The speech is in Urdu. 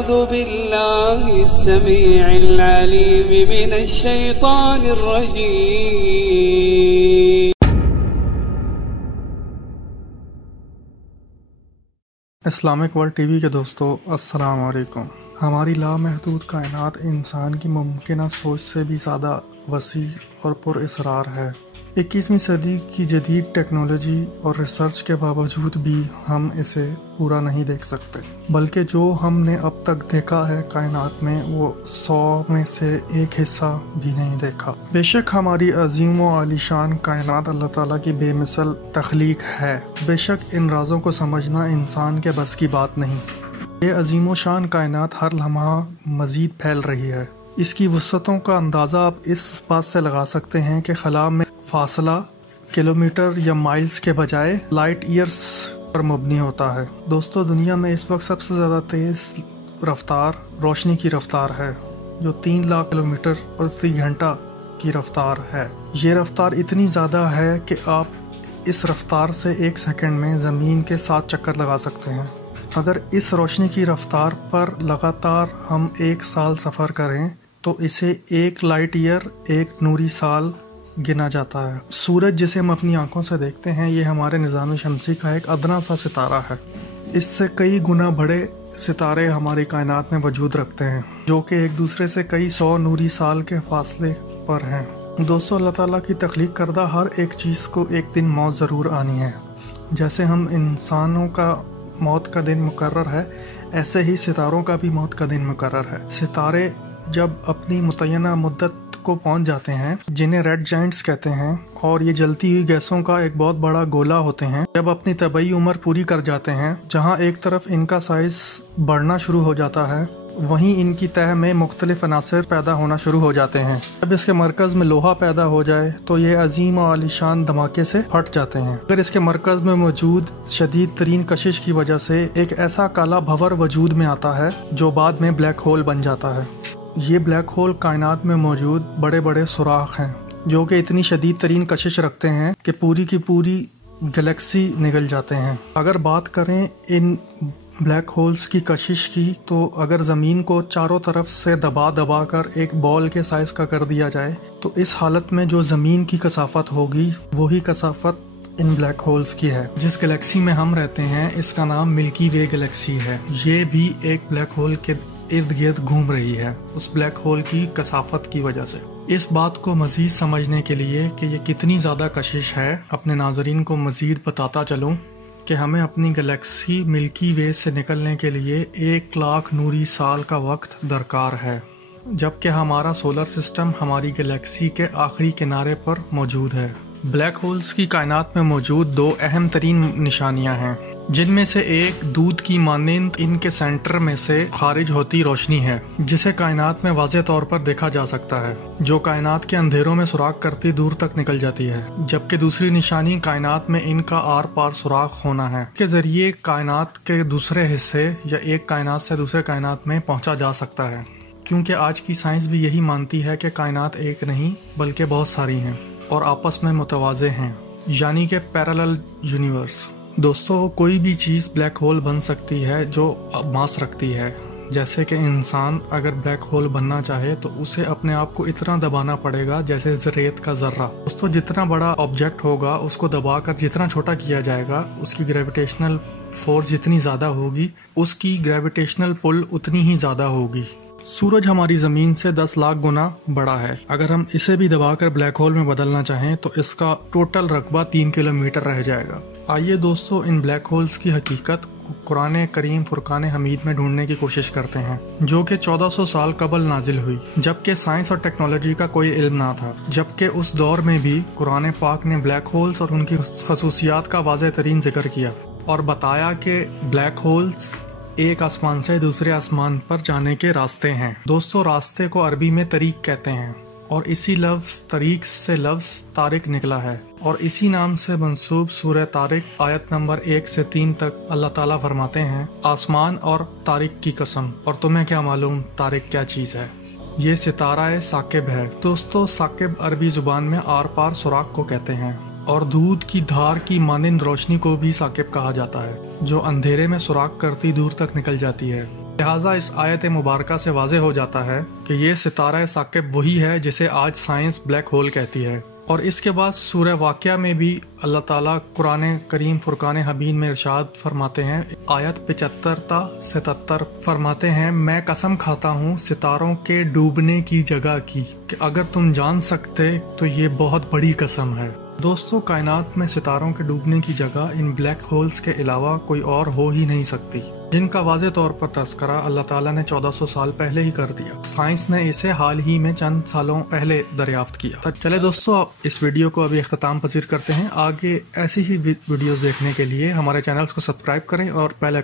أعوذ بالله السميع العليم من الشيطان الرجيم. اسلامک ورلڈ ٹی وی کے دوستو السلام علیکم. ہماری لامحدود کائنات انسان کی ممکنہ سوچ سے بھی زیادہ وسیع اور پر اسرار ہے. 21ویں صدی کی جدید ٹیکنالوجی اور ریسرچ کے باوجود بھی ہم اسے پورا نہیں دیکھ سکتے، بلکہ جو ہم نے اب تک دیکھا ہے کائنات میں وہ 100 میں سے ایک حصہ بھی نہیں دیکھا. بے شک ہماری عظیم و عالیشان کائنات اللہ تعالیٰ کی بے مثل تخلیق ہے. بے شک ان رازوں کو سمجھنا انسان کے بس کی بات نہیں. یہ عظیم و شان کائنات ہر لمحہ مزید پھیل رہی ہے. اس کی وسعتوں کا اندازہ آپ اس بات سے لگا سکتے ہیں کہ خلا میں فاصلہ کلومیٹر یا مائلز کے بجائے لائٹ ایئرز پر مبنی ہوتا ہے. دوستو دنیا میں اس وقت سب سے زیادہ تیز رفتار روشنی کی رفتار ہے، جو 3 لاکھ کلومیٹر فی گھنٹہ کی رفتار ہے. یہ رفتار اتنی زیادہ ہے کہ آپ اس رفتار سے 1 سیکنڈ میں زمین کے 7 چکر لگا سکتے ہیں. اگر اس روشنی کی رفتار پر لگاتار ہم 1 سال سفر کریں تو اسے 1 لائٹ ایئر 1 نوری سال گنا جاتا ہے. سورج جسے ہم اپنی آنکھوں سے دیکھتے ہیں یہ ہمارے نظام شمسی کا ایک ادنا سا ستارہ ہے. اس سے کئی گنا بڑے ستارے ہماری کائنات میں وجود رکھتے ہیں جو کہ ایک دوسرے سے کئی 100 نوری سال کے فاصلے پر ہیں. دوستو اللہ تعالیٰ کی تخلیق کردہ ہر ایک چیز کو ایک دن موت ضرور آنی ہے. جیسے ہم انسانوں کا موت کا دن مقرر ہے، ایسے ہی ستاروں کا بھی موت کا دن مقرر ہے. ستارے جب اپنی متعینہ مدت کو پہنچ جاتے ہیں جنہیں ریڈ جائنٹس کہتے ہیں اور یہ جلتی ہوئی گیسوں کا ایک بہت بڑا گولا ہوتے ہیں، جب اپنی طبعی عمر پوری کر جاتے ہیں، جہاں ایک طرف ان کا سائز بڑھنا شروع ہو جاتا ہے وہیں ان کی تہہ میں مختلف عناصر پیدا ہونا شروع ہو جاتے ہیں. جب اس کے مرکز میں لوہا پیدا ہو جائے تو یہ عظیم و عالیشان دھماکے سے پھٹ جاتے ہیں. اگر اس کے مرکز میں موجود شدید ترین کشش کی وجہ سے ایک ایسا کالا بھور وجود میں آتا ہے جو بعد میں بلیک ہول بن جاتا ہے. یہ بلیک ہول کائنات میں موجود بڑے بڑے سوراخ ہیں جو کہ اتنی شدید ترین کشش رکھتے ہیں کہ پوری کی پوری گلیکسی نگل جاتے ہیں. اگر بات کریں ان بلیک ہولز کی کشش کی تو اگر زمین کو چاروں طرف سے دبا کر ایک بال کے سائز کا کر دیا جائے تو اس حالت میں جو زمین کی کثافت ہوگی وہی کثافت ان بلیک ہولز کی ہے. جس گلیکسی میں ہم رہتے ہیں اس کا نام ملکی وے گلیکسی ہے. یہ بھی ایک بلیک ہول کے ارد گرد گھوم رہی ہے اس بلیک ہول کی کثافت کی وجہ سے. اس بات کو مزید سمجھنے کے لیے کہ یہ کتنی زیادہ کشش ہے اپنے ناظرین کو مزید بتاتا چلوں کہ ہمیں اپنی گلیکسی ملکی وے سے نکلنے کے لیے 1 لاکھ نوری سال کا وقت درکار ہے، جبکہ ہمارا سولر سسٹم ہماری گلیکسی کے آخری کنارے پر موجود ہے. بلیک ہولز کی کائنات میں موجود 2 اہم ترین نشانیاں ہیں، جن میں سے ایک دودھ کی مانند ان کے سینٹر میں سے خارج ہوتی روشنی ہے جسے کائنات میں واضح طور پر دیکھا جا سکتا ہے، جو کائنات کے اندھیروں میں سوراخ کرتی دور تک نکل جاتی ہے. جبکہ دوسری نشانی کائنات میں ان کا آر پار سوراخ ہونا ہے کے ذریعے کائنات کے دوسرے حصے یا ایک کائنات سے دوسرے کائنات میں پہنچا جا سکتا ہے، کیونکہ آج کی سائنس بھی یہی مانتی ہے کہ کائنات ایک نہیں بلکہ بہت ساری ہیں اور آپس میں متوازی ہیں، یعنی کہ پیرالل یونیورس. دوستو کوئی بھی چیز بلیک ہول بن سکتی ہے جو ماس رکھتی ہے. جیسے کہ انسان اگر بلیک ہول بننا چاہے تو اسے اپنے آپ کو اتنا دبانا پڑے گا جیسے ریت کا ذرہ. دوستو جتنا بڑا آبجیکٹ ہوگا اس کو دبا کر جتنا چھوٹا کیا جائے گا اس کی گریویٹیشنل فورس جتنی زیادہ ہوگی اس کی گریویٹیشنل پل اتنی ہی زیادہ ہوگی. سورج ہماری زمین سے 10 لاکھ گنا بڑا ہے. اگر ہم اسے بھی دبا کر بلیک ہول میں بدلنا چاہیں تو اس کا ٹوٹل رقبہ 3 کلومیٹر رہ جائے گا. آئیے دوستو ان بلیک ہولز کی حقیقت قرآن کریم فرقان حمید میں ڈھونڈنے کی کوشش کرتے ہیں، جو کہ 1400 سال قبل نازل ہوئی، جبکہ سائنس اور ٹیکنالوجی کا کوئی علم نہ تھا. جبکہ اس دور میں بھی قرآن پاک نے بلیک ہولز اور ان کی خصوصیات کا واضح ترین ذکر کیا اور بتایا کہ بلیک ہولز ایک آسمان سے دوسرے آسمان پر جانے کے راستے ہیں. دوستو راستے کو عربی میں طریق کہتے ہیں اور اسی لفظ طریق سے لفظ طارق نکلا ہے اور اسی نام سے منسوب سورہ طارق آیت نمبر 1 سے 3 تک اللہ تعالیٰ فرماتے ہیں، آسمان اور طارق کی قسم، اور تمہیں کیا معلوم طارق کیا چیز ہے؟ یہ ستارہ ثاقب ہے. دوستو ثاقب عربی زبان میں آر پار سوراخ کو کہتے ہیں اور دودھ کی دھار کی مانند روشنی کو بھی ثاقب کہا جاتا ہے جو اندھیرے میں سوراخ کرتی دور تک نکل جاتی ہے. لہٰذا اس آیت مبارکہ سے واضح ہو جاتا ہے کہ یہ ستارہ ثاقب وہی ہے جسے آج سائنس بلیک ہول کہتی ہے۔ اور اس کے بعد سورہ واقعہ میں بھی اللہ تعالیٰ قرآن کریم فرقان حمید میں ارشاد فرماتے ہیں، آیت 75 تا 77 فرماتے ہیں، میں قسم کھاتا ہوں ستاروں کے ڈوبنے کی جگہ کی کہ اگر تم جان سکتے تو یہ بہت بڑی قسم ہے۔ دوستو، کائنات میں ستاروں کے ڈوبنے کی جگہ ان بلیک ہولز کے علاوہ کوئی اور ہو ہی نہیں سکتی، جن کا واضح طور پر تذکرہ اللہ تعالیٰ نے 1400 سال پہلے ہی کر دیا۔ سائنس نے اسے حال ہی میں چند سالوں پہلے دریافت کیا۔ چلے دوستو، اس ویڈیو کو ابھی اختتام پذیر کرتے ہیں۔ آگے ایسی ہی ویڈیوز دیکھنے کے لیے ہمارے چینلز کو سبسکرائب کریں اور بیل